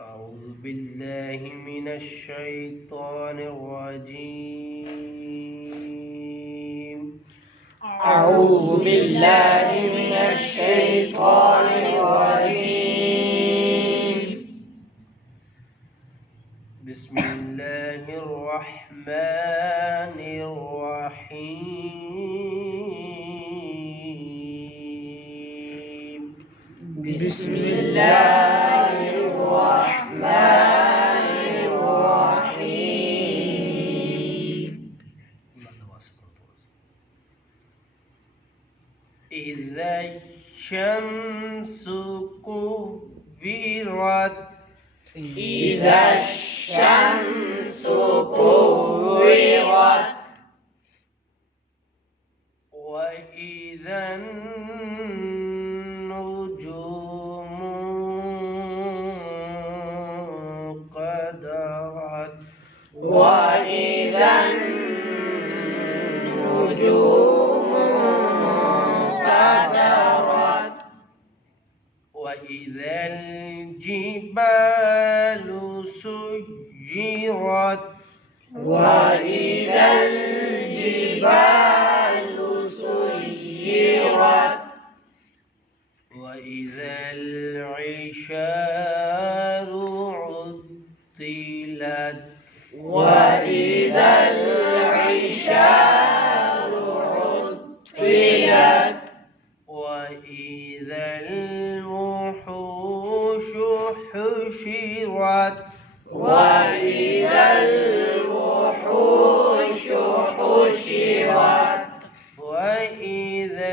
أعوذ بالله من الشيطان الرجيم. أعوذ بالله من الشيطان الرجيم. بسم الله الرحمن الرحيم. بسم الله الرحمن الرحيم. إذا الشمس كورت إذا الشمس كورت وإذا النجوم انقدرت وإذا النجوم انقدرت وإذا الجبال سجرت وإذا الجبال سيرت وإذا العشار عطلت وإذا العشار عطلت وإذا الوحوش حشرت وإذا الوحوش حشرت وإذا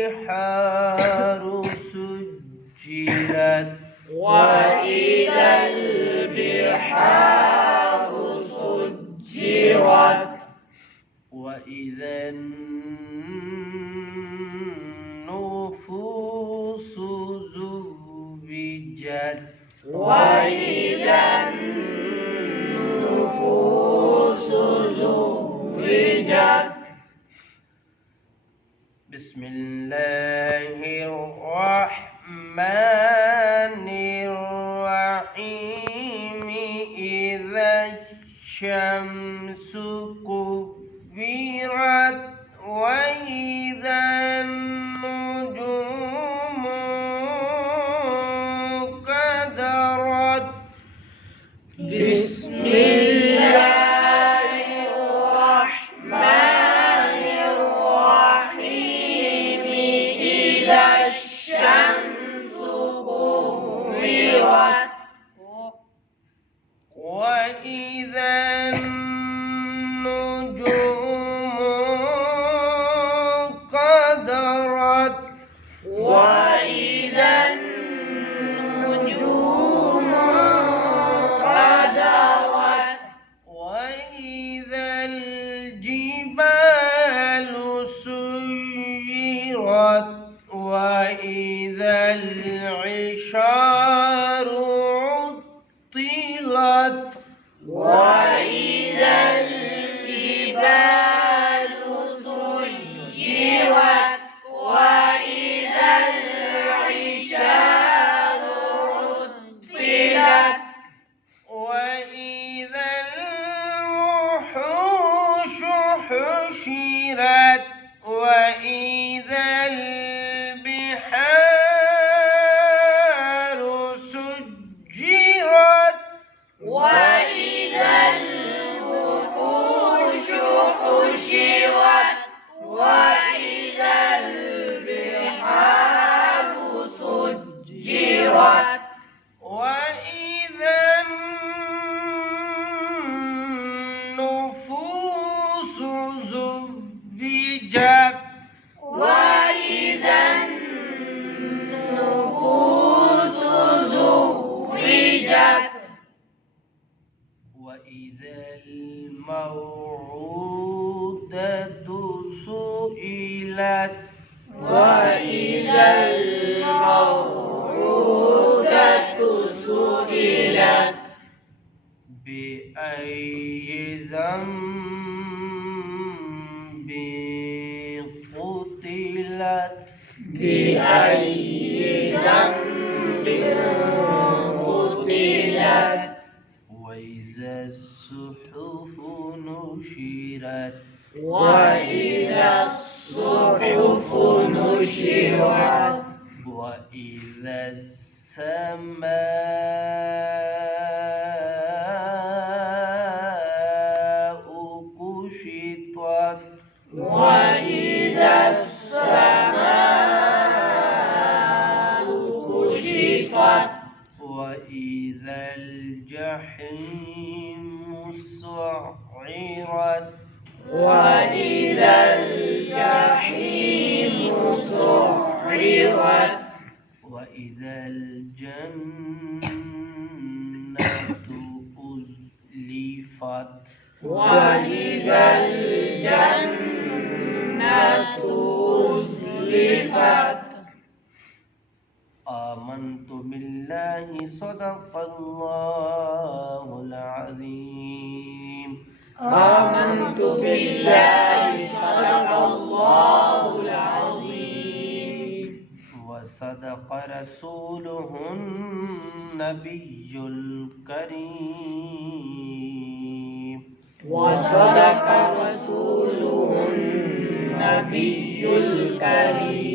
البحار سجرت وإذا البحار سجرت وإذا النفوس زوجت وإذا النفوس زوجت بسم الله الرحمن الرحيم. إذا الشمس كورت وإذا النجوم انقدرت بسم الله الرحمن الرحيم. إذا الشمس كورت وإذا النجوم انقدرت وإذا النجوم انقدرت وإذا الجبال سيرت وإذا العشار عطلت وإذا الجبال سيرت وإذا العشار عطلت وإذا الوحوش حشرت وإذا البحار سجرت وإذا الوحوش حشرت وإذا البحار سجرت وإذا النفوس زوجت وإذا النفوس زوجت وإذا الموءودة سئلت وإذا الموءودة سئلت بأي ذنب قتلت بأي ذنب قتلت الصحف نشرت وإذا الصحف نشرت وإذا السماء كشطت وإذا السماء كشطت وإذا الجحيم سعرت وإذا الجحيم سعرت وإذا الجنة أزلفت وإذا الجنة أزلفت آمنت بالله صدق الله العظيم آمنت بالله صدق الله العظيم وصدق رسوله النبي الكريم وصدق رسوله النبي الكريم